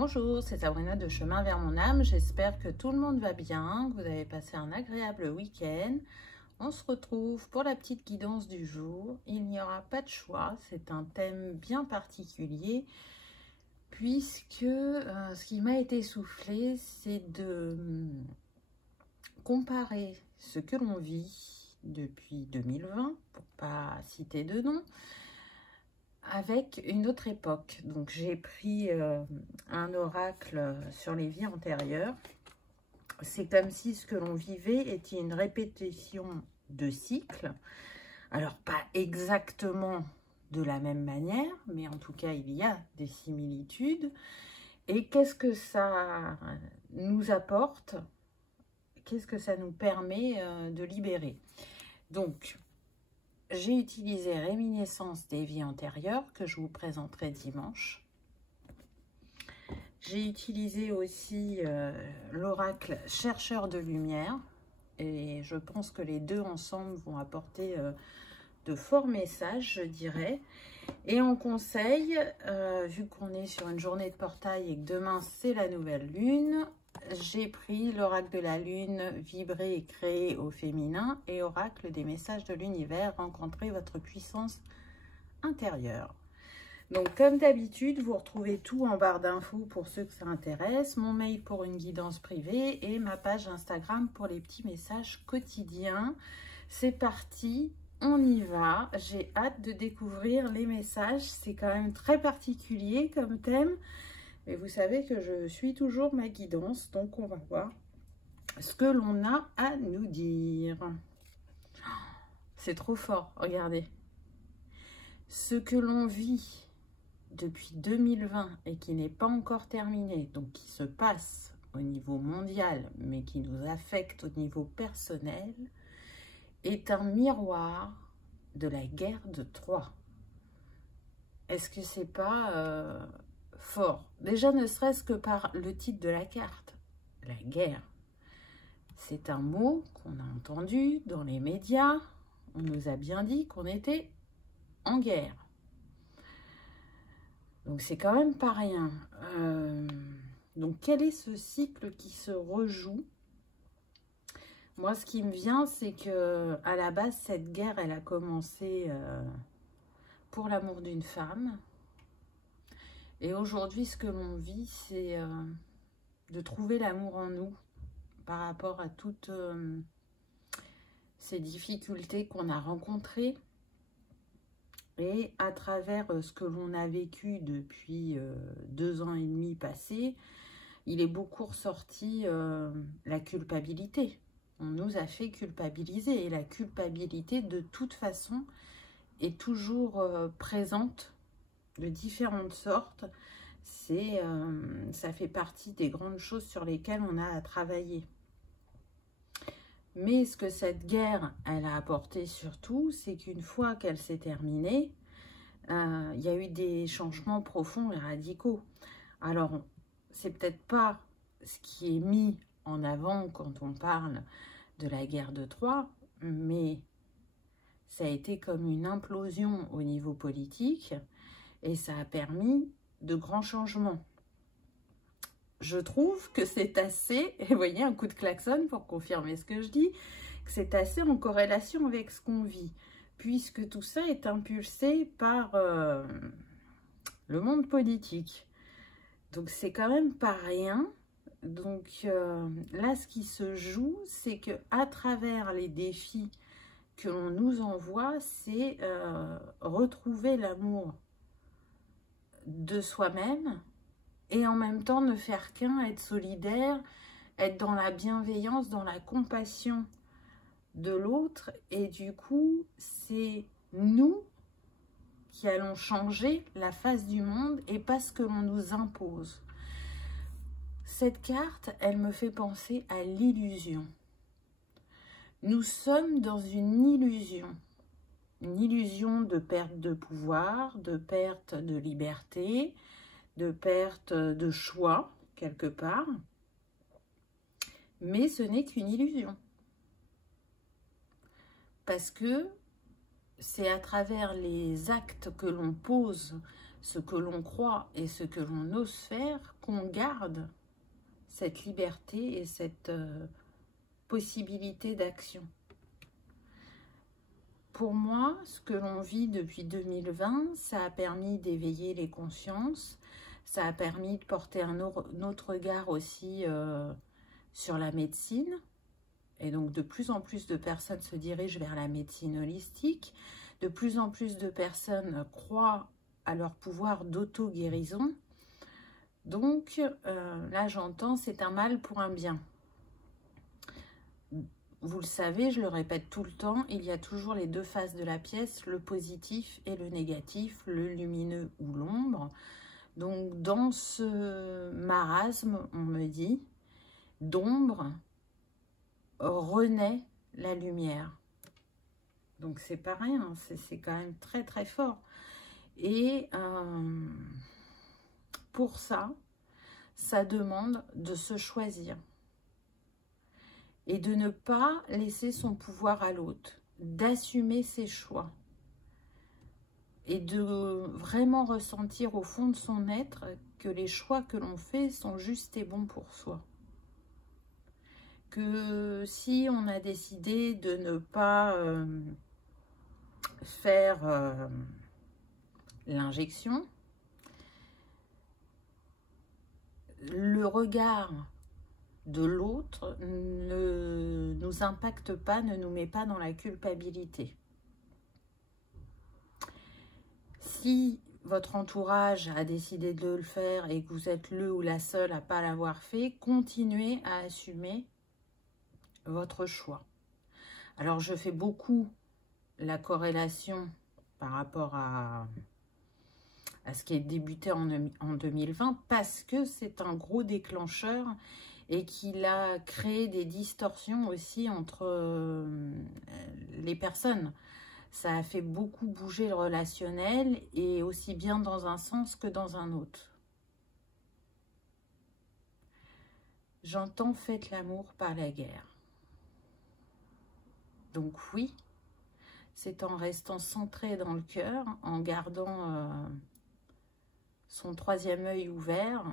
Bonjour, c'est Sabrina de Chemin vers mon âme. J'espère que tout le monde va bien, que vous avez passé un agréable week-end. On se retrouve pour la petite guidance du jour. Il n'y aura pas de choix, c'est un thème bien particulier puisque ce qui m'a été soufflé, c'est de comparer ce que l'on vit depuis 2020, pour pas citer de nom, avec une autre époque. Donc j'ai pris un oracle sur les vies antérieures. C'est comme si ce que l'on vivait était une répétition de cycles. Alors pas exactement de la même manière, mais en tout cas il y a des similitudes. Et qu'est-ce que ça nous apporte? Qu'est-ce que ça nous permet de libérer? Donc j'ai utilisé Réminiscence des vies antérieures que je vous présenterai dimanche. J'ai utilisé aussi l'oracle Chercheur de lumière et je pense que les deux ensemble vont apporter de forts messages, je dirais. Et en conseil, vu qu'on est sur une journée de portail et que demain c'est la nouvelle lune, j'ai pris l'oracle de la lune, vibrer et créer au féminin, et oracle des messages de l'univers, rencontrer votre puissance intérieure. Donc comme d'habitude, vous retrouvez tout en barre d'infos pour ceux que ça intéresse, mon mail pour une guidance privée et ma page Instagram pour les petits messages quotidiens. C'est parti, on y va. J'ai hâte de découvrir les messages, c'est quand même très particulier comme thème. Et vous savez que je suis toujours ma guidance, donc on va voir ce que l'on a à nous dire. C'est trop fort, regardez. Ce que l'on vit depuis 2020 et qui n'est pas encore terminé, donc qui se passe au niveau mondial, mais qui nous affecte au niveau personnel, est un miroir de la guerre de Troie. Est-ce que c'est pas fort? Déjà, ne serait-ce que par le titre de la carte, la guerre. C'est un mot qu'on a entendu dans les médias. On nous a bien dit qu'on était en guerre. Donc, c'est quand même pas rien. Donc, quel est ce cycle qui se rejoue? Moi, ce qui me vient, c'est que à la base, cette guerre, elle a commencé pour l'amour d'une femme. Et aujourd'hui, ce que l'on vit, c'est de trouver l'amour en nous par rapport à toutes ces difficultés qu'on a rencontrées. Et à travers ce que l'on a vécu depuis 2 ans et demi passés, il est beaucoup ressorti la culpabilité. On nous a fait culpabiliser. Et la culpabilité, de toute façon, est toujours présente de différentes sortes. Ça fait partie des grandes choses sur lesquelles on a à travailler. Mais ce que cette guerre, elle a apporté surtout, c'est qu'une fois qu'elle s'est terminée, il y a eu des changements profonds et radicaux. Alors, c'est peut-être pas ce qui est mis en avant quand on parle de la guerre de Troie, mais ça a été comme une implosion au niveau politique et ça a permis de grands changements. Je trouve que c'est assez, et vous voyez un coup de klaxon pour confirmer ce que je dis, que c'est assez en corrélation avec ce qu'on vit, puisque tout ça est impulsé par le monde politique. Donc c'est quand même pas rien. Donc là, ce qui se joue, c'est que à travers les défis que l'on nous envoie, c'est retrouver l'amour de soi-même et en même temps ne faire qu'un, être solidaire, être dans la bienveillance, dans la compassion de l'autre. Et du coup, c'est nous qui allons changer la face du monde et pas ce que l'on nous impose. Cette carte, elle me fait penser à l'illusion. Nous sommes dans une illusion de perte de pouvoir, de perte de liberté, de perte de choix, quelque part. Mais ce n'est qu'une illusion. Parce que c'est à travers les actes que l'on pose ce que l'on croit et ce que l'on ose faire, qu'on garde cette liberté et cette possibilité d'action. Pour moi, ce que l'on vit depuis 2020, ça a permis d'éveiller les consciences, ça a permis de porter un autre regard aussi sur la médecine. Et donc, de plus en plus de personnes se dirigent vers la médecine holistique. De plus en plus de personnes croient à leur pouvoir d'auto-guérison. Donc, là, j'entends, c'est un mal pour un bien. Vous le savez, je le répète tout le temps, il y a toujours les deux faces de la pièce, le positif et le négatif, le lumineux ou l'ombre. Donc, dans ce marasme, on me dit, d'ombre, renaît la lumière. Donc, c'est pas rien, c'est quand même très très fort. Et pour ça, ça demande de se choisir. Et de ne pas laisser son pouvoir à l'autre, d'assumer ses choix. Et de vraiment ressentir au fond de son être que les choix que l'on fait sont justes et bons pour soi. Que si on a décidé de ne pas faire l'injection, le regard de l'autre ne nous impacte pas, ne nous met pas dans la culpabilité. Si votre entourage a décidé de le faire et que vous êtes le ou la seule à ne pas l'avoir fait, continuez à assumer votre choix. Alors, je fais beaucoup la corrélation par rapport à ce qui est débuté en 2020 parce que c'est un gros déclencheur et qu'il a créé des distorsions aussi entre les personnes. Ça a fait beaucoup bouger le relationnel et aussi bien dans un sens que dans un autre. J'entends faites l'amour par la guerre. Donc oui, c'est en restant centré dans le cœur, en gardant son troisième œil ouvert,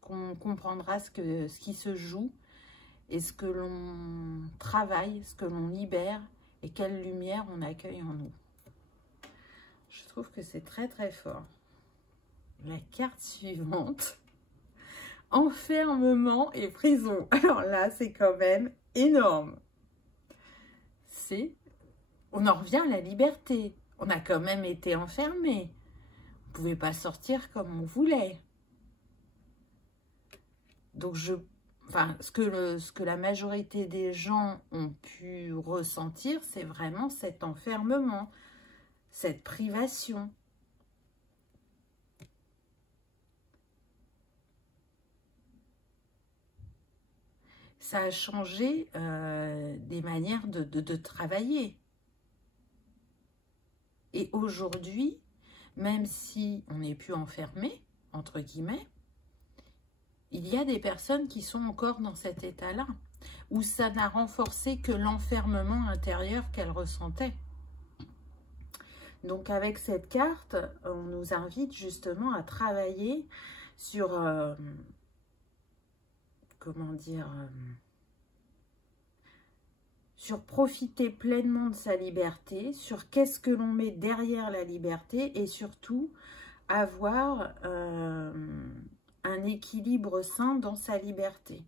qu'on comprendra ce qui se joue et ce que l'on travaille, ce que l'on libère et quelle lumière on accueille en nous. Je trouve que c'est très très fort. La carte suivante, enfermement et prison. Alors là, c'est quand même énorme. On en revient à la liberté. On a quand même été enfermés. On ne pouvait pas sortir comme on voulait. Donc, ce que la majorité des gens ont pu ressentir, c'est vraiment cet enfermement, cette privation. Ça a changé des manières de travailler. Et aujourd'hui, même si on n'est plus enfermé, entre guillemets, il y a des personnes qui sont encore dans cet état-là, où ça n'a renforcé que l'enfermement intérieur qu'elles ressentaient. Donc avec cette carte, on nous invite justement à travailler sur, comment dire, sur profiter pleinement de sa liberté, sur qu'est-ce que l'on met derrière la liberté et surtout avoir un équilibre sain dans sa liberté.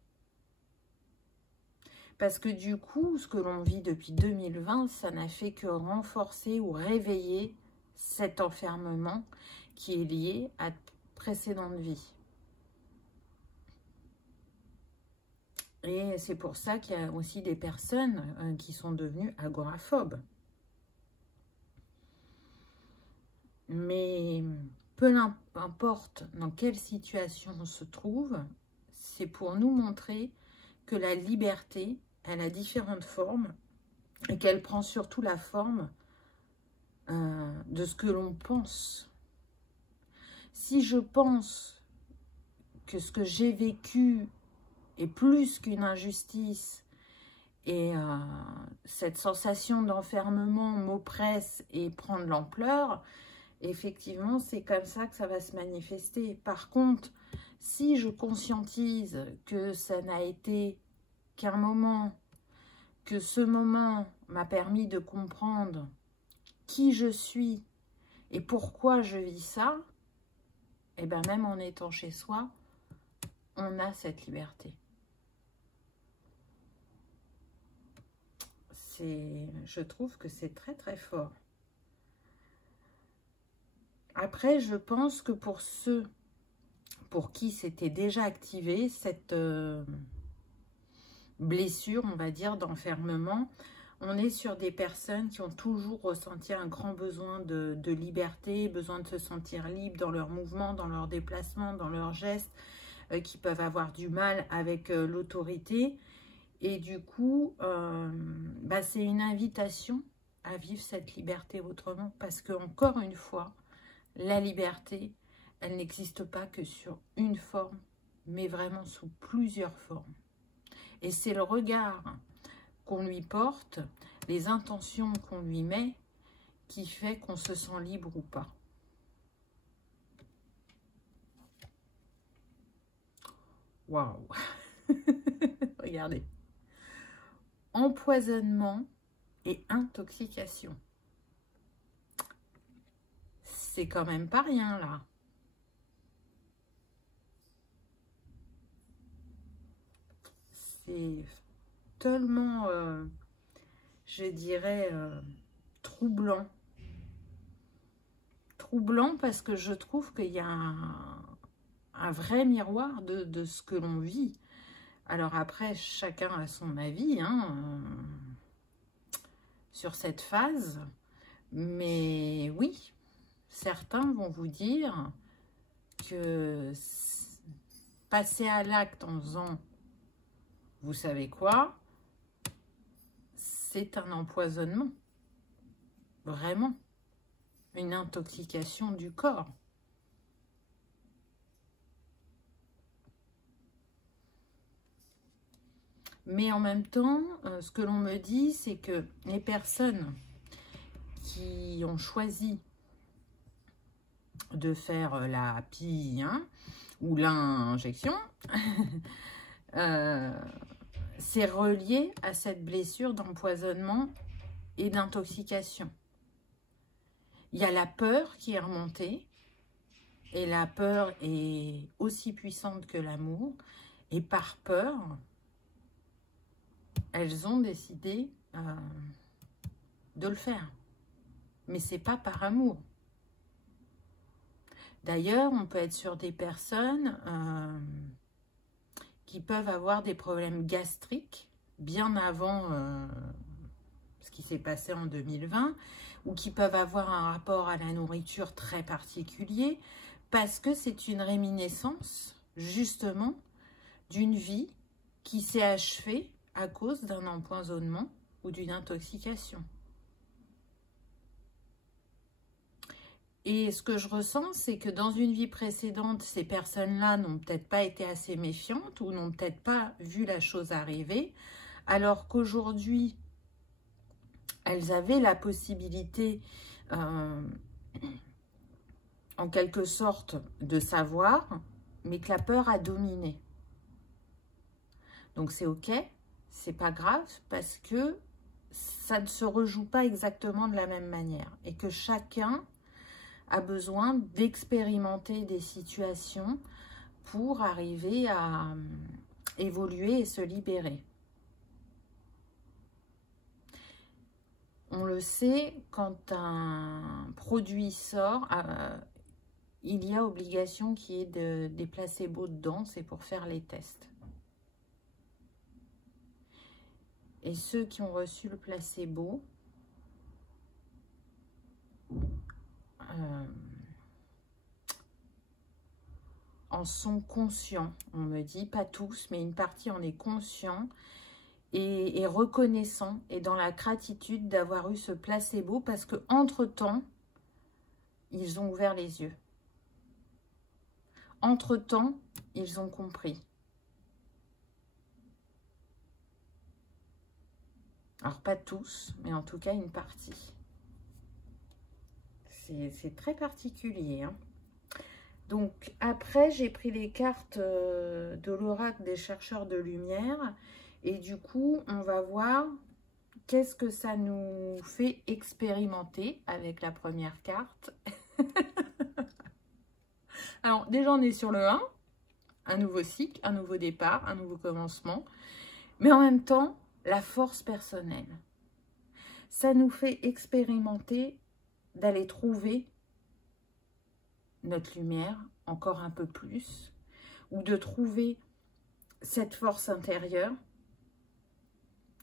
Parce que du coup, ce que l'on vit depuis 2020, ça n'a fait que renforcer ou réveiller cet enfermement qui est lié à précédente vie. Et c'est pour ça qu'il y a aussi des personnes qui sont devenues agoraphobes. Mais peu importe dans quelle situation on se trouve, c'est pour nous montrer que la liberté, elle a différentes formes et qu'elle prend surtout la forme de ce que l'on pense. Si je pense que ce que j'ai vécu est plus qu'une injustice et cette sensation d'enfermement m'oppresse et prend de l'ampleur, effectivement, c'est comme ça que ça va se manifester. Par contre, si je conscientise que ça n'a été qu'un moment, que ce moment m'a permis de comprendre qui je suis et pourquoi je vis ça, et bien même en étant chez soi, on a cette liberté. Je trouve que c'est très très fort. Après, je pense que pour ceux pour qui c'était déjà activé, cette blessure, on va dire, d'enfermement, on est sur des personnes qui ont toujours ressenti un grand besoin de liberté, besoin de se sentir libre dans leurs mouvements, dans leurs déplacements, dans leurs gestes, qui peuvent avoir du mal avec l'autorité. Et du coup, c'est une invitation à vivre cette liberté autrement. Parce que, encore une fois, la liberté, elle n'existe pas que sur une forme, mais vraiment sous plusieurs formes. Et c'est le regard qu'on lui porte, les intentions qu'on lui met, qui fait qu'on se sent libre ou pas. Waouh. Regardez. Empoisonnement et intoxication. C'est quand même pas rien, là. C'est tellement, je dirais, troublant. Troublant parce que je trouve qu'il y a un vrai miroir de ce que l'on vit. Alors après, chacun a son avis sur cette phase. Mais oui, certains vont vous dire que passer à l'acte en faisant, vous savez quoi, c'est un empoisonnement. Vraiment. Une intoxication du corps. Mais en même temps, ce que l'on me dit, c'est que les personnes qui ont choisi de faire la PI ou l'injection, c'est relié à cette blessure d'empoisonnement et d'intoxication. Il y a la peur qui est remontée, et la peur est aussi puissante que l'amour, et par peur, elles ont décidé de le faire. Mais c'est pas par amour. D'ailleurs, on peut être sur des personnes qui peuvent avoir des problèmes gastriques bien avant ce qui s'est passé en 2020, ou qui peuvent avoir un rapport à la nourriture très particulier, parce que c'est une réminiscence, justement, d'une vie qui s'est achevée à cause d'un empoisonnement ou d'une intoxication. Et ce que je ressens, c'est que dans une vie précédente, ces personnes-là n'ont peut-être pas été assez méfiantes ou n'ont peut-être pas vu la chose arriver, alors qu'aujourd'hui, elles avaient la possibilité, en quelque sorte, de savoir, mais que la peur a dominé. Donc c'est ok, c'est pas grave, parce que ça ne se rejoue pas exactement de la même manière. Et que chacun a besoin d'expérimenter des situations pour arriver à évoluer et se libérer. On le sait, quand un produit sort, il y a obligation qu'il y ait des placebos dedans, c'est pour faire les tests. Et ceux qui ont reçu le placebo, en sont conscients. On me dit, pas tous, mais une partie en est conscient et reconnaissant et dans la gratitude d'avoir eu ce placebo parce que entre-temps, ils ont ouvert les yeux. Entre-temps, ils ont compris. Alors, pas tous, mais en tout cas, une partie. c'est très particulier, hein. Donc, après, j'ai pris les cartes de l'oracle des chercheurs de lumière. Et du coup, on va voir qu'est-ce que ça nous fait expérimenter avec la première carte. Alors, déjà, on est sur le 1, un nouveau cycle, un nouveau départ, un nouveau commencement. Mais en même temps, la force personnelle. Ça nous fait expérimenter d'aller trouver notre lumière encore un peu plus, ou de trouver cette force intérieure,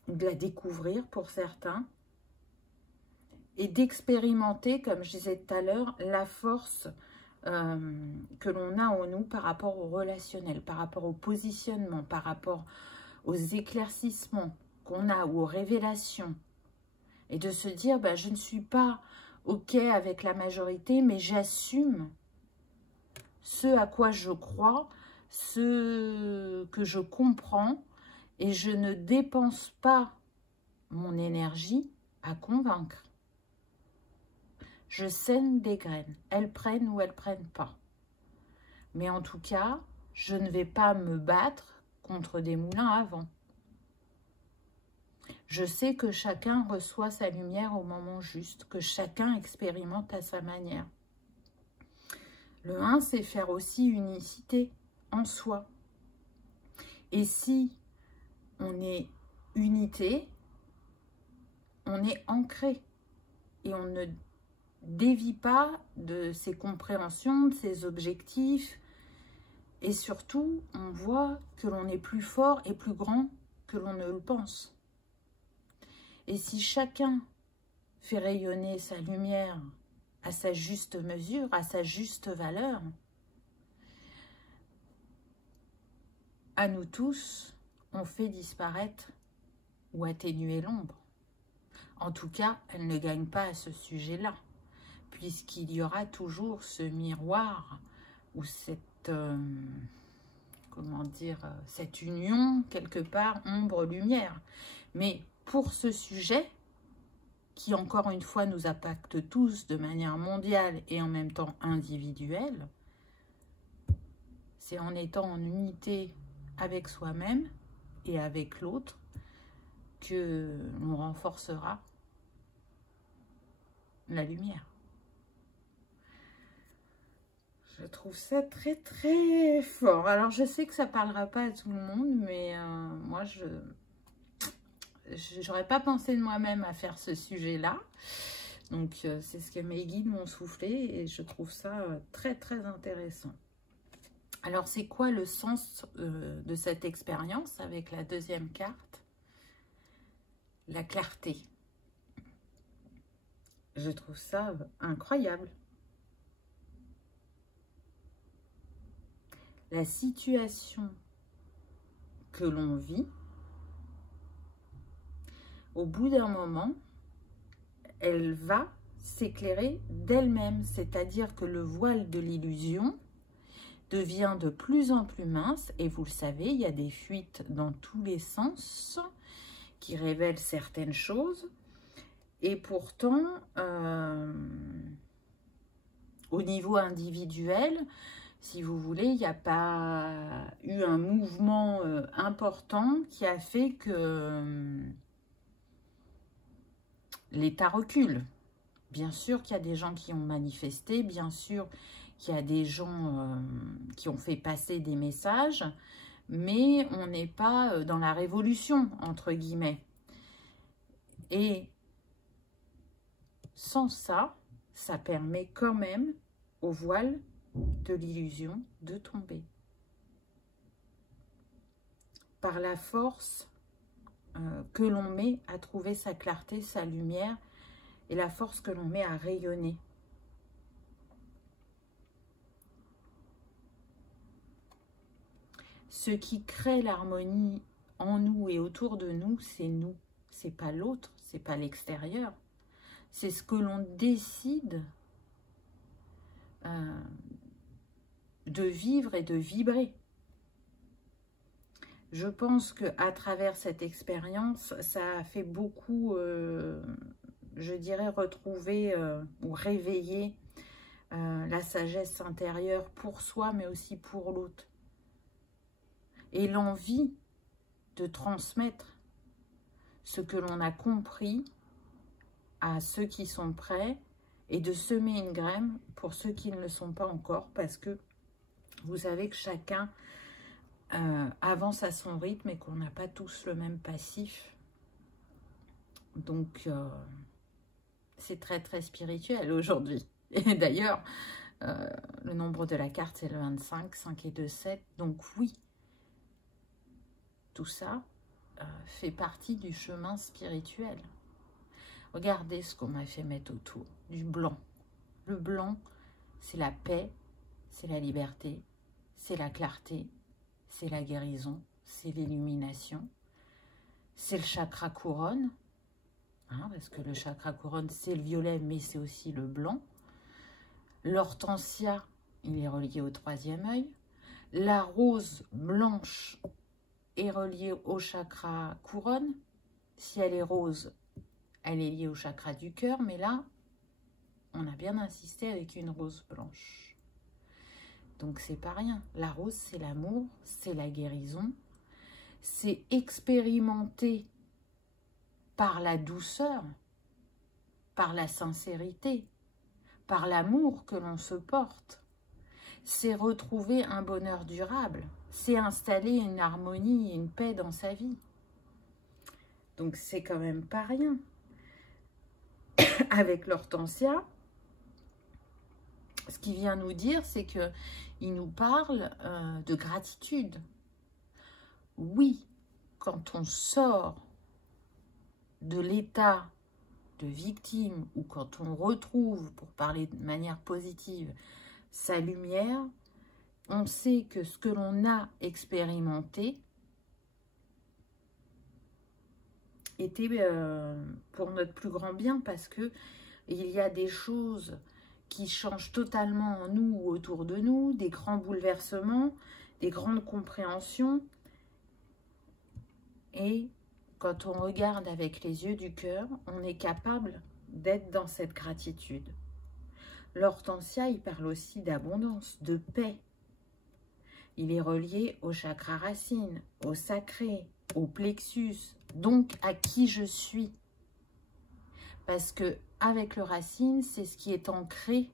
de la découvrir pour certains, et d'expérimenter, comme je disais tout à l'heure, la force que l'on a en nous par rapport au relationnel, par rapport au positionnement, par rapport aux éclaircissements qu'on a ou aux révélations, et de se dire, ben, je ne suis pas OK avec la majorité, mais j'assume ce à quoi je crois, ce que je comprends, et je ne dépense pas mon énergie à convaincre. Je sème des graines, elles prennent ou elles prennent pas. Mais en tout cas, je ne vais pas me battre contre des moulins à vent. Je sais que chacun reçoit sa lumière au moment juste, que chacun expérimente à sa manière. Le 1, c'est faire aussi unicité en soi. Et si on est unité, on est ancré. Et on ne dévie pas de ses compréhensions, de ses objectifs. Et surtout, on voit que l'on est plus fort et plus grand que l'on ne le pense. Et si chacun fait rayonner sa lumière à sa juste mesure, à sa juste valeur, à nous tous, on fait disparaître ou atténuer l'ombre. En tout cas, elle ne gagne pas à ce sujet-là, puisqu'il y aura toujours ce miroir ou cette, comment dire, cette union, quelque part, ombre-lumière. Mais pour ce sujet, qui encore une fois nous impacte tous de manière mondiale et en même temps individuelle, c'est en étant en unité avec soi-même et avec l'autre que l'on renforcera la lumière. Je trouve ça très très fort. Alors je sais que ça ne parlera pas à tout le monde, mais moi je n'aurais pas pensé de moi-même à faire ce sujet-là. Donc c'est ce que mes guides m'ont soufflé et je trouve ça très très intéressant. Alors c'est quoi le sens de cette expérience avec la deuxième carte? La clarté. Je trouve ça incroyable. La situation que l'on vit, au bout d'un moment, elle va s'éclairer d'elle-même. C'est-à-dire que le voile de l'illusion devient de plus en plus mince. Et vous le savez, il y a des fuites dans tous les sens qui révèlent certaines choses. Et pourtant, au niveau individuel, si vous voulez, il n'y a pas eu un mouvement important qui a fait que l'État recule. Bien sûr qu'il y a des gens qui ont manifesté, bien sûr qu'il y a des gens qui ont fait passer des messages, mais on n'est pas dans la révolution, entre guillemets. Et sans ça, ça permet quand même au voile de l'illusion de tomber. Par la force que l'on met à trouver sa clarté, sa lumière, et la force que l'on met à rayonner. Ce qui crée l'harmonie en nous et autour de nous, c'est nous. C'est pas l'autre, c'est pas l'extérieur. C'est ce que l'on décide de vivre et de vibrer. Je pense qu'à travers cette expérience, ça a fait beaucoup, je dirais, retrouver ou réveiller la sagesse intérieure pour soi, mais aussi pour l'autre. Et l'envie de transmettre ce que l'on a compris à ceux qui sont prêts et de semer une graine pour ceux qui ne le sont pas encore, parce que vous savez que chacun avance à son rythme et qu'on n'a pas tous le même passif. Donc, c'est très très spirituel aujourd'hui. Et d'ailleurs, le nombre de la carte, c'est le 25, 5 et 2, 7. Donc oui, tout ça fait partie du chemin spirituel. Regardez ce qu'on m'a fait mettre autour, du blanc. Le blanc, c'est la paix, c'est la liberté, c'est la clarté, c'est la guérison, c'est l'illumination, c'est le chakra couronne, hein, parce que le chakra couronne, c'est le violet, mais c'est aussi le blanc. L'hortensia, il est relié au 3e œil. La rose blanche est reliée au chakra couronne. Si elle est rose, elle est liée au chakra du cœur, mais là, on a bien insisté avec une rose blanche. Donc, c'est pas rien. La rose, c'est l'amour, c'est la guérison, c'est expérimenter par la douceur, par la sincérité, par l'amour que l'on se porte. C'est retrouver un bonheur durable, c'est installer une harmonie et une paix dans sa vie. Donc, c'est quand même pas rien. Avec l'hortensia, ce qu'il vient nous dire, c'est qu'il nous parle de gratitude. Oui, quand on sort de l'état de victime ou quand on retrouve, pour parler de manière positive, sa lumière, on sait que ce que l'on a expérimenté était pour notre plus grand bien, parce que il y a des choses qui changent totalement en nous ou autour de nous, des grands bouleversements, des grandes compréhensions. Et quand on regarde avec les yeux du cœur, on est capable d'être dans cette gratitude. L'hortensia, il parle aussi d'abondance, de paix. Il est relié au chakra racine, au sacré, au plexus, donc à qui je suis. Parce que avec le racine, c'est ce qui est ancré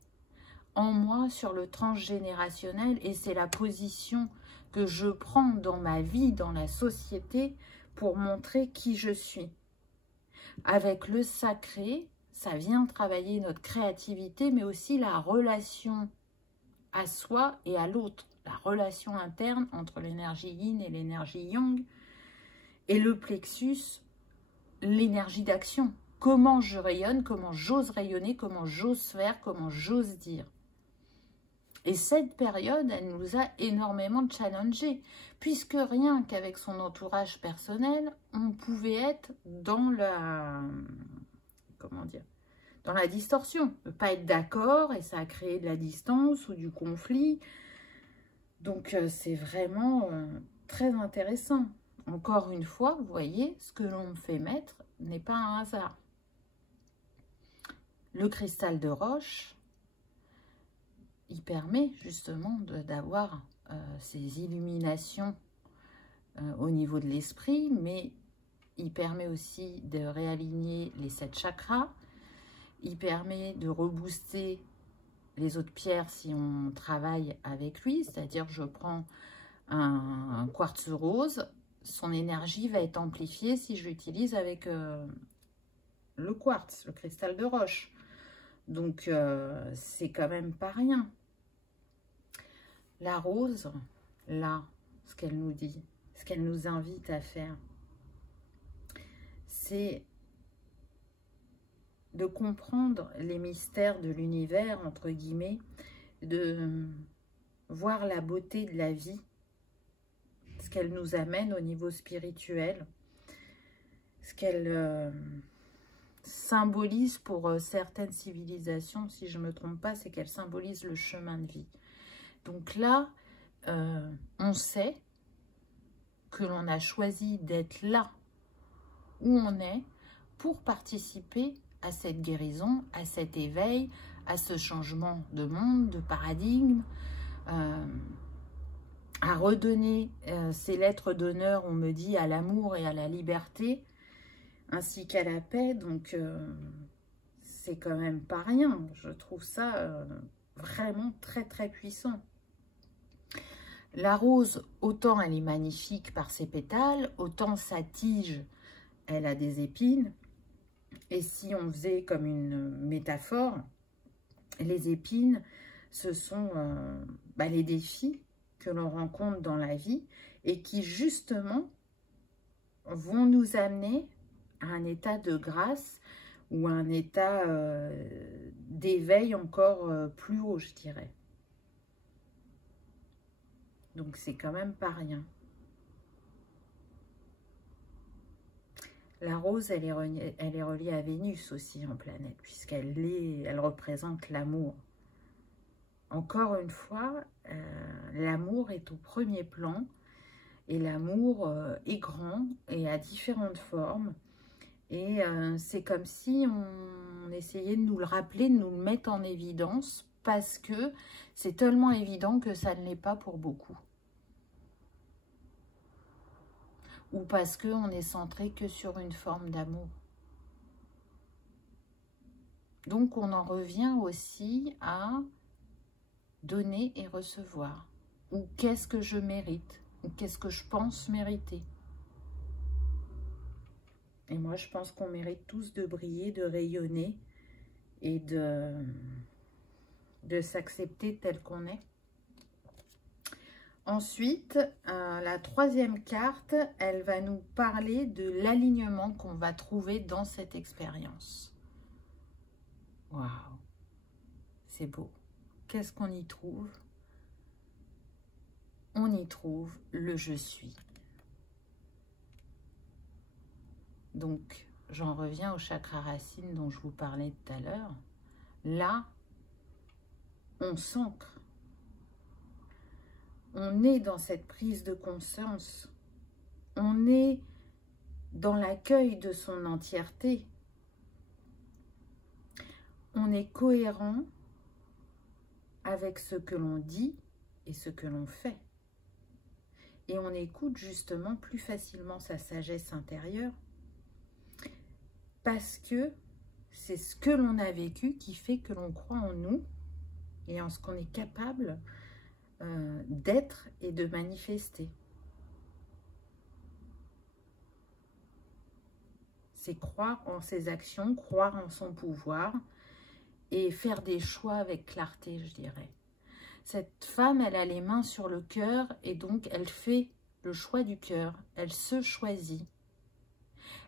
en moi sur le transgénérationnel et c'est la position que je prends dans ma vie, dans la société, pour montrer qui je suis. Avec le sacré, ça vient travailler notre créativité, mais aussi la relation à soi et à l'autre, la relation interne entre l'énergie yin et l'énergie yang, et le plexus, l'énergie d'action. Comment je rayonne, comment j'ose rayonner, comment j'ose faire, comment j'ose dire. Et cette période, elle nous a énormément challengés, puisque rien qu'avec son entourage personnel, on pouvait être dans la, comment dire, dans la distorsion, ne pas être d'accord, et ça a créé de la distance ou du conflit. Donc c'est vraiment très intéressant. Encore une fois, vous voyez, ce que l'on me fait mettre n'est pas un hasard. Le cristal de roche, il permet justement d'avoir ces illuminations au niveau de l'esprit, mais il permet aussi de réaligner les 7 chakras. Il permet de rebooster les autres pierres si on travaille avec lui, c'est-à-dire je prends un quartz rose, son énergie va être amplifiée si je l'utilise avec le quartz, le cristal de roche. Donc, c'est quand même pas rien. La rose, là, ce qu'elle nous dit, ce qu'elle nous invite à faire, c'est de comprendre les mystères de l'univers, entre guillemets, de voir la beauté de la vie, ce qu'elle nous amène au niveau spirituel, ce qu'elle symbolise pour certaines civilisations, si je ne me trompe pas, c'est qu'elle symbolise le chemin de vie. Donc là, on sait que l'on a choisi d'être là où on est pour participer à cette guérison, à cet éveil, à ce changement de monde, de paradigme, à redonner ces lettres d'honneur, on me dit, à l'amour et à la liberté, ainsi qu'à la paix. Donc, c'est quand même pas rien. Je trouve ça vraiment très, très puissant. La rose, autant elle est magnifique par ses pétales, autant sa tige, elle a des épines. Et si on faisait comme une métaphore, les épines, ce sont les défis que l'on rencontre dans la vie et qui justement vont nous amener à un état de grâce ou à un état d'éveil encore plus haut, je dirais. Donc, c'est quand même pas rien. La rose, elle est reliée à Vénus aussi en planète, puisqu'elle représente l'amour. Encore une fois, l'amour est au premier plan, et l'amour est grand et a différentes formes. Et c'est comme si on essayait de nous le rappeler, de nous le mettre en évidence, parce que c'est tellement évident que ça ne l'est pas pour beaucoup. Ou parce qu'on est centré que sur une forme d'amour. Donc on en revient aussi à donner et recevoir. Ou qu'est-ce que je mérite? Ou qu'est-ce que je pense mériter? Et moi je pense qu'on mérite tous de briller, de rayonner et de s'accepter tel qu'on est. Ensuite, la troisième carte, elle va nous parler de l'alignement qu'on va trouver dans cette expérience. Waouh, c'est beau. Qu'est-ce qu'on y trouve? On y trouve le « je suis ». Donc, j'en reviens au chakra racine dont je vous parlais tout à l'heure. Là, on s'ancre. On est dans cette prise de conscience. On est dans l'accueil de son entièreté. On est cohérent avec ce que l'on dit et ce que l'on fait. Et on écoute justement plus facilement sa sagesse intérieure parce que c'est ce que l'on a vécu qui fait que l'on croit en nous et en ce qu'on est capable d'être et de manifester. C'est croire en ses actions, croire en son pouvoir et faire des choix avec clarté, je dirais. Cette femme, elle a les mains sur le cœur et donc elle fait le choix du cœur. Elle se choisit.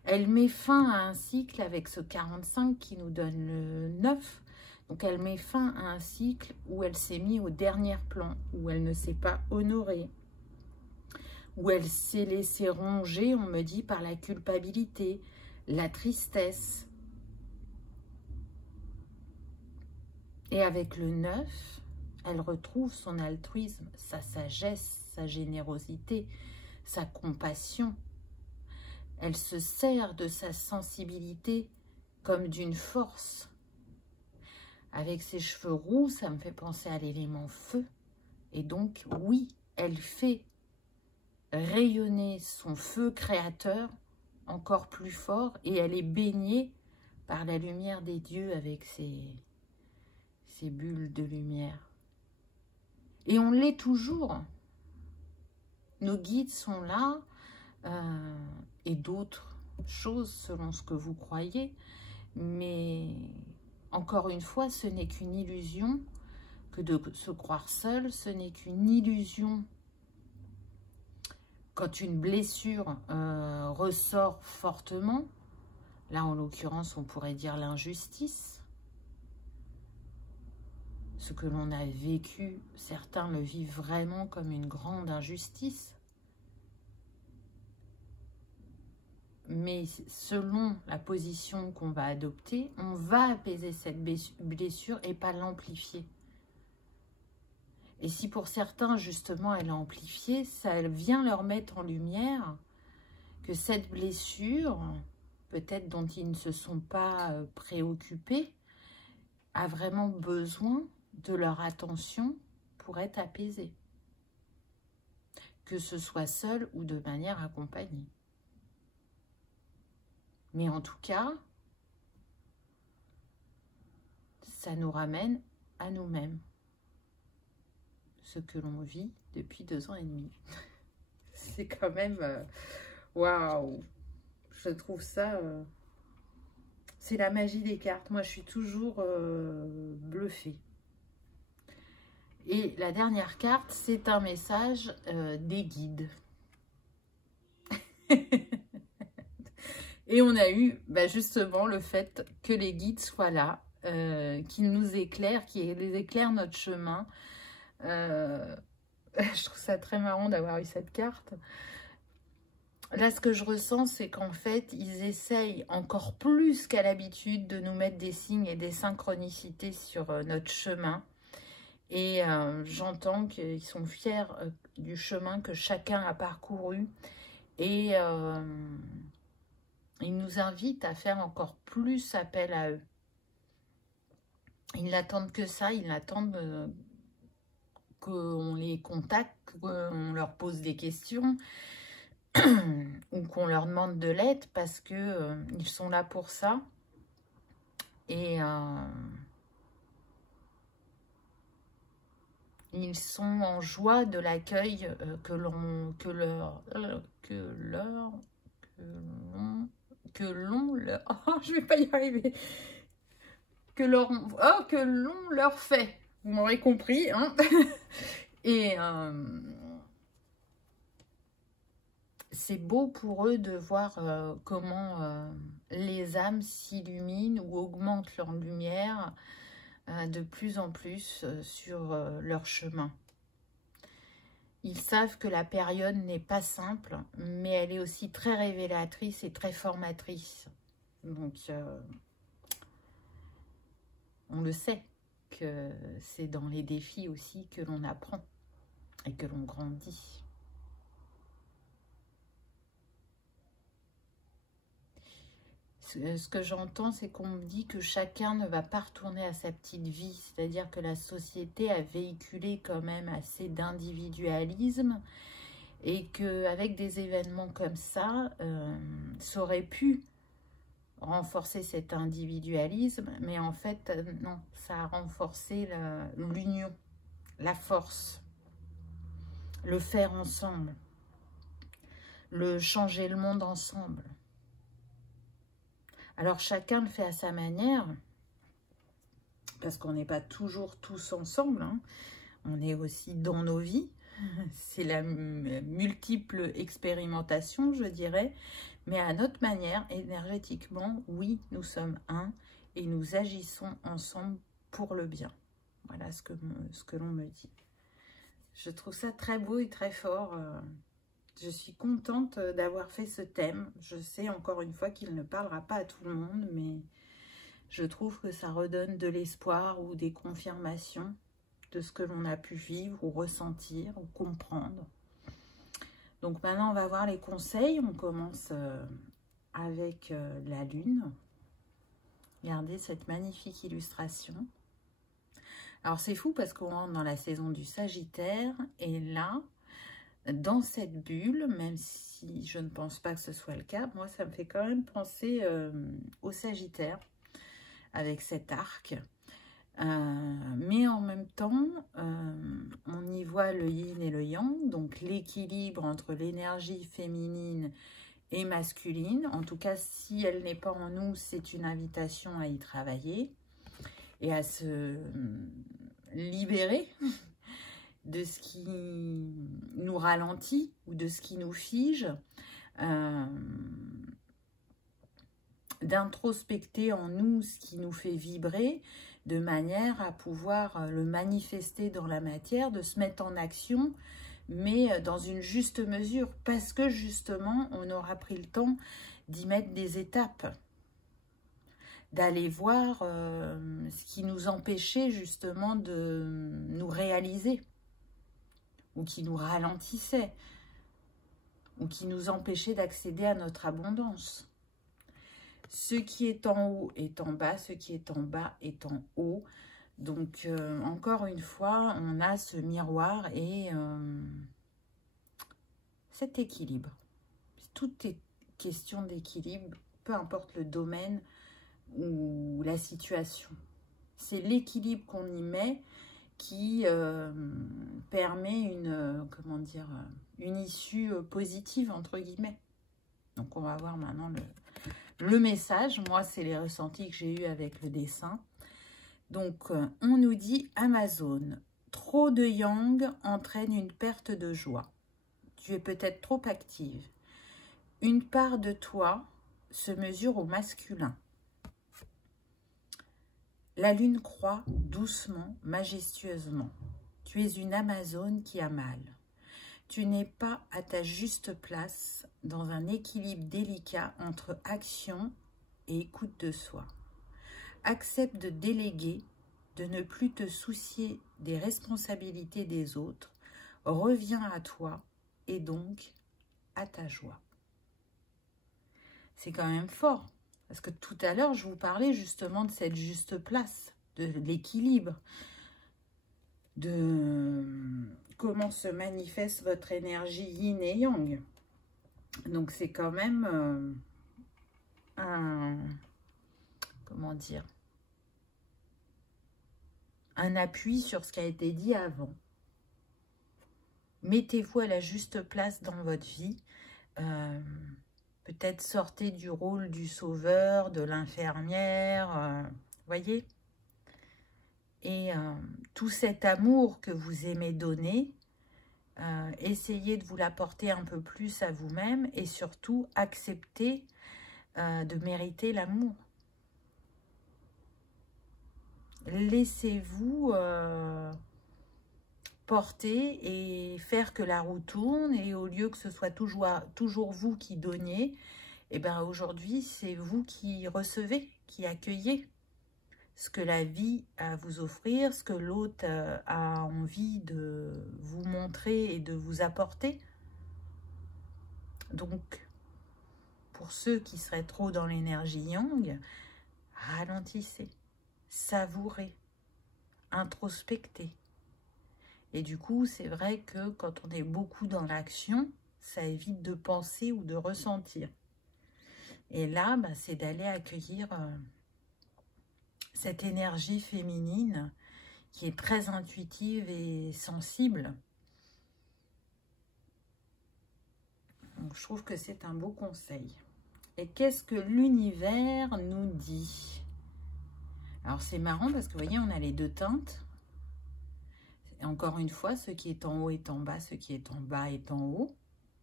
Elle met fin à un cycle avec ce 45 qui nous donne le 9. Donc elle met fin à un cycle où elle s'est mise au dernier plan, où elle ne s'est pas honorée, où elle s'est laissée ronger, on me dit, par la culpabilité, la tristesse. Et avec le 9, elle retrouve son altruisme, sa sagesse, sa générosité, sa compassion. Elle se sert de sa sensibilité comme d'une force. Avec ses cheveux roux, ça me fait penser à l'élément feu. Et donc, oui, elle fait rayonner son feu créateur encore plus fort et elle est baignée par la lumière des dieux avec ces bulles de lumière. Et on l'est toujours. Nos guides sont là et d'autres choses selon ce que vous croyez. Mais encore une fois, ce n'est qu'une illusion que de se croire seul. Ce n'est qu'une illusion quand une blessure ressort fortement. Là, en l'occurrence, on pourrait dire l'injustice. Ce que l'on a vécu, certains le vivent vraiment comme une grande injustice. Mais selon la position qu'on va adopter, on va apaiser cette blessure et pas l'amplifier. Et si pour certains, justement, elle est amplifiée, ça vient leur mettre en lumière que cette blessure, peut-être dont ils ne se sont pas préoccupés, a vraiment besoin de leur attention pour être apaisé, que ce soit seul ou de manière accompagnée. Mais en tout cas, ça nous ramène à nous-mêmes, ce que l'on vit depuis 2 ans et demi. C'est quand même... waouh! Je trouve ça... c'est la magie des cartes. Moi, je suis toujours bluffée. Et la dernière carte, c'est un message des guides. Et on a eu justement le fait que les guides soient là, qu'ils nous éclairent, qu'ils éclairent notre chemin. Je trouve ça très marrant d'avoir eu cette carte. Là, ce que je ressens, c'est qu'en fait, ils essayent encore plus qu'à l'habitude de nous mettre des signes et des synchronicités sur notre chemin. Et j'entends qu'ils sont fiers du chemin que chacun a parcouru. Et ils nous invitent à faire encore plus appel à eux. Ils n'attendent que ça, ils n'attendent qu'on les contacte, qu'on leur pose des questions ou qu'on leur demande de l'aide parce que ils sont là pour ça. Et ils sont en joie de l'accueil que l'on leur oh, je vais pas y arriver, que l'on leur fait. Vous m'aurez compris, hein. Et c'est beau pour eux de voir comment les âmes s'illuminent ou augmentent leur lumière de plus en plus sur leur chemin. Ils savent que la période n'est pas simple, mais elle est aussi très révélatrice et très formatrice. Donc, on le sait que c'est dans les défis aussi que l'on apprend et que l'on grandit. Ce que j'entends, c'est qu'on me dit que chacun ne va pas retourner à sa petite vie. C'est-à-dire que la société a véhiculé quand même assez d'individualisme et qu'avec des événements comme ça, ça aurait pu renforcer cet individualisme. Mais en fait, non, ça a renforcé l'union, la force, le faire ensemble, le changer le monde ensemble. Alors, chacun le fait à sa manière, parce qu'on n'est pas toujours tous ensemble, hein. On est aussi dans nos vies. C'est la multiple expérimentation, je dirais. Mais à notre manière, énergétiquement, oui, nous sommes un et nous agissons ensemble pour le bien. Voilà ce que l'on me dit. Je trouve ça très beau et très fort. Je suis contente d'avoir fait ce thème. Je sais encore une fois qu'il ne parlera pas à tout le monde, mais je trouve que ça redonne de l'espoir ou des confirmations de ce que l'on a pu vivre ou ressentir ou comprendre. Donc maintenant, on va voir les conseils. On commence avec la lune. Regardez cette magnifique illustration. Alors c'est fou parce qu'on rentre dans la saison du Sagittaire et là, dans cette bulle, même si je ne pense pas que ce soit le cas, moi ça me fait quand même penser au Sagittaire avec cet arc. Mais en même temps, on y voit le yin et le yang, donc l'équilibre entre l'énergie féminine et masculine. En tout cas, si elle n'est pas en nous, c'est une invitation à y travailler et à se libérer de ce qui nous ralentit ou de ce qui nous fige, d'introspecter en nous ce qui nous fait vibrer, de manière à pouvoir le manifester dans la matière, de se mettre en action, mais dans une juste mesure, parce que justement, on aura pris le temps d'y mettre des étapes, d'aller voir ce qui nous empêchait justement de nous réaliser, ou qui nous ralentissait, ou qui nous empêchait d'accéder à notre abondance. Ce qui est en haut est en bas, ce qui est en bas est en haut. Donc, encore une fois, on a ce miroir et cet équilibre. Tout est question d'équilibre, peu importe le domaine ou la situation. C'est l'équilibre qu'on y met qui permet comment dire, une issue positive, entre guillemets. Donc, on va voir maintenant le message. Moi, c'est les ressentis que j'ai eu avec le dessin. Donc, on nous dit Amazon. Trop de yang entraîne une perte de joie. Tu es peut-être trop active. Une part de toi se mesure au masculin. La lune croît doucement, majestueusement. Tu es une Amazone qui a mal. Tu n'es pas à ta juste place dans un équilibre délicat entre action et écoute de soi. Accepte de déléguer, de ne plus te soucier des responsabilités des autres. Reviens à toi et donc à ta joie. C'est quand même fort. Parce que tout à l'heure, je vous parlais justement de cette juste place, de l'équilibre, de comment se manifeste votre énergie yin et yang. Donc, c'est quand même comment dire, un appui sur ce qui a été dit avant. Mettez-vous à la juste place dans votre vie. Peut-être sortez du rôle du sauveur, de l'infirmière, voyez. Et tout cet amour que vous aimez donner, essayez de vous l'apporter un peu plus à vous-même et surtout acceptez de mériter l'amour. Laissez-vous porter et faire que la roue tourne, et au lieu que ce soit toujours vous qui donniez, et bien aujourd'hui c'est vous qui recevez, qui accueillez ce que la vie a à vous offrir, ce que l'autre a envie de vous montrer et de vous apporter. Donc, pour ceux qui seraient trop dans l'énergie yang, ralentissez, savourez, introspectez. Et du coup, c'est vrai que quand on est beaucoup dans l'action, ça évite de penser ou de ressentir. Et là, bah, c'est d'aller accueillir cette énergie féminine qui est très intuitive et sensible. Donc, je trouve que c'est un beau conseil. Et qu'est-ce que l'univers nous dit? Alors, c'est marrant parce que, vous voyez, on a les deux teintes. Et encore une fois, ce qui est en haut est en bas, ce qui est en bas est en haut.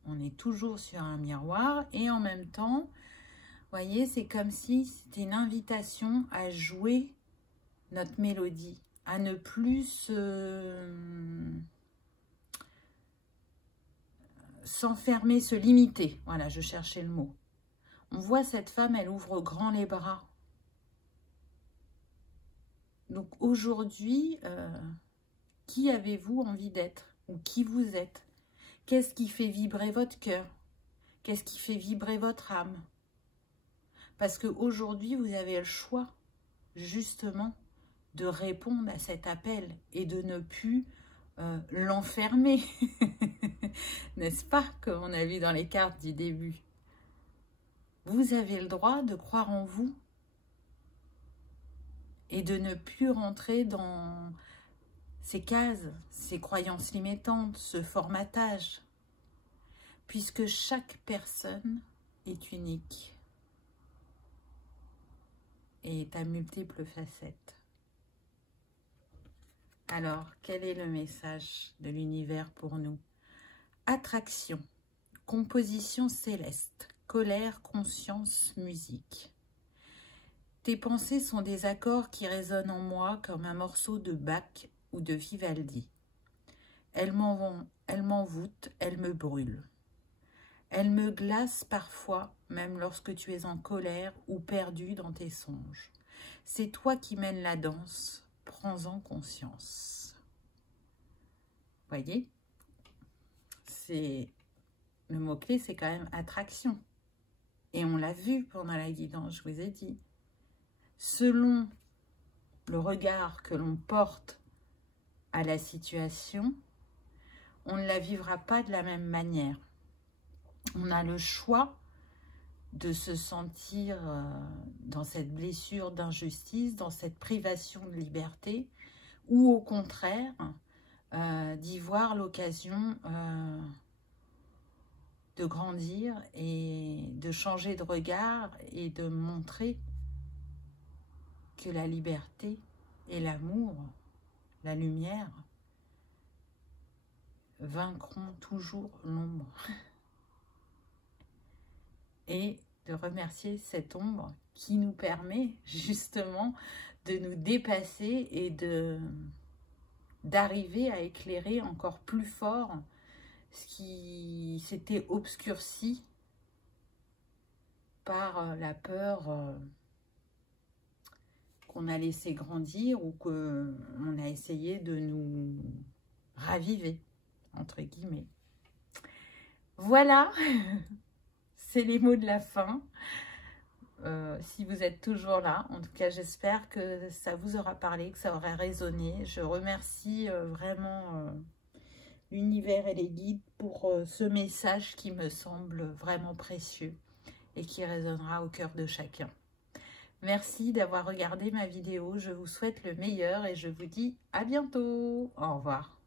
On est toujours sur un miroir. Et en même temps, vous voyez, c'est comme si c'était une invitation à jouer notre mélodie, à ne plus s'enfermer, se limiter. Voilà, je cherchais le mot. On voit cette femme, elle ouvre grand les bras. Donc aujourd'hui, qui avez-vous envie d'être? Ou qui vous êtes? Qu'est-ce qui fait vibrer votre cœur? Qu'est-ce qui fait vibrer votre âme? Parce qu'aujourd'hui, vous avez le choix, justement, de répondre à cet appel et de ne plus l'enfermer. N'est-ce pas, comme on a vu dans les cartes du début? Vous avez le droit de croire en vous et de ne plus rentrer dans ces cases, ces croyances limitantes, ce formatage, puisque chaque personne est unique et est à multiples facettes. Alors, quel est le message de l'univers pour nous? Attraction, composition céleste, colère, conscience, musique. Tes pensées sont des accords qui résonnent en moi comme un morceau de Bach ou de Vivaldi. Elles m'envoûtent, elles me brûlent. Elles me glacent parfois, même lorsque tu es en colère ou perdu dans tes songes. C'est toi qui mènes la danse, prends-en conscience. Voyez, c'est le mot-clé, c'est quand même attraction. Et on l'a vu pendant la guidance, je vous ai dit. Selon le regard que l'on porte à la situation, on ne la vivra pas de la même manière. On a le choix de se sentir dans cette blessure d'injustice, dans cette privation de liberté, ou au contraire, d'y voir l'occasion de grandir et de changer de regard et de montrer que la liberté et l'amour, la lumière, vaincront toujours l'ombre. Et de remercier cette ombre qui nous permet justement de nous dépasser et d'arriver à éclairer encore plus fort ce qui s'était obscurci par la peur qu'on a laissé grandir ou qu'on a essayé de nous raviver, entre guillemets. Voilà, c'est les mots de la fin. Si vous êtes toujours là, en tout cas, j'espère que ça vous aura parlé, que ça aura résonné. Je remercie vraiment l'univers et les guides pour ce message qui me semble vraiment précieux et qui résonnera au cœur de chacun. Merci d'avoir regardé ma vidéo. Je vous souhaite le meilleur et je vous dis à bientôt. Au revoir.